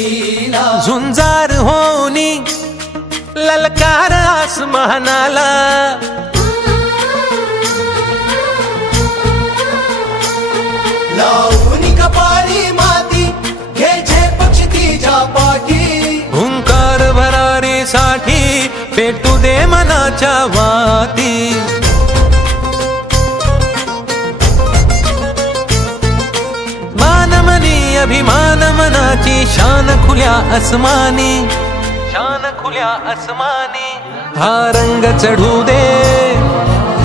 लीला झुंजार होनी ललकार आसमानाला लावून कपाळी माती घे झेप क्षितिजा पाठी हुंकार भरारीसाठी पेटू दे मनाच्या वाती मानमनी अभिमान मनाची शान खुल्या आसमानी शान खुल्या आसमानी हा रंग चढू दे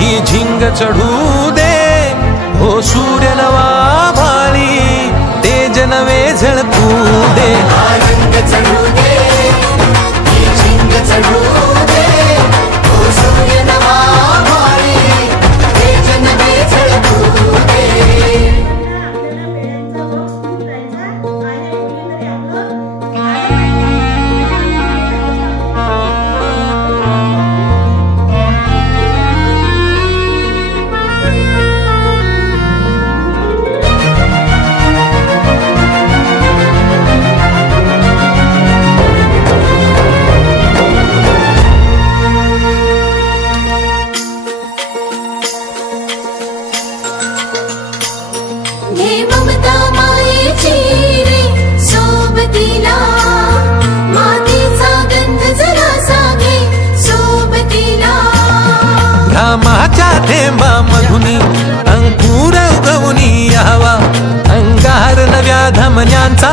ही झिंग चढू दे हो सूर्य नवा भाळी तेज नवे झळकू दे रंग चढू दे ही झिंग चढू दे हो सूर्य नवा भाळी तेज नवे झळकू दे घामाच्या थेंबा मधुनी अंकुर उगवूनी यावा अंगार नव्या धमन्यांचा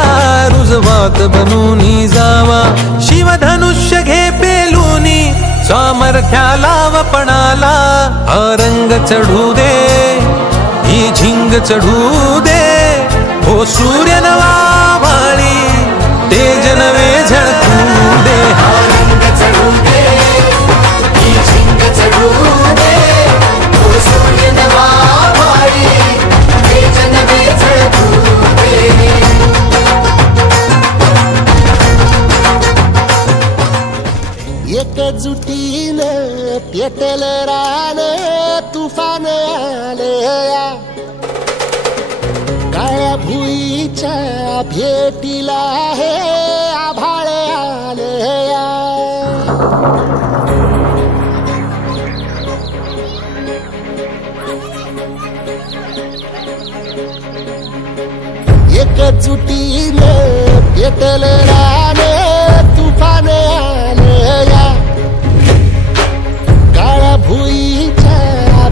रुजवात बनूनी जावा शिवधनुष्य घे पेलूनी सामर्थ्याला वपणाला हा रंग चढू दे ही झिंग चढू दे हो सूर्य नवा भाळी तेज नवे झळकू दे रंग चढू दे ही झिंग चढू दे हो सूर्य नवा भाळी तेज नवे झळकू दे एकजुटीनं पेटल रान तुफान आलया काळ्या भुईच्या भेटीला हे आभाळ आलया एकजुटीनं पेटल रान तुफान आलया काळ्या भुईच्या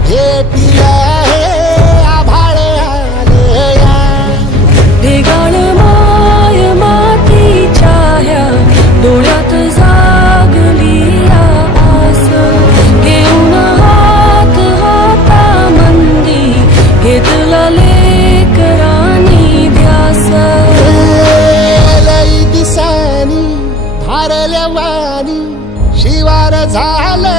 भेटीला हे आभाळ आलया ढेगाळ माय मातीच्या ह्या डोळ्यात जागली आस घेऊन हात हातामंदी घेतला लेकरांनी ध्यास लई दिसानी भारल्या वाणी शिवार झालं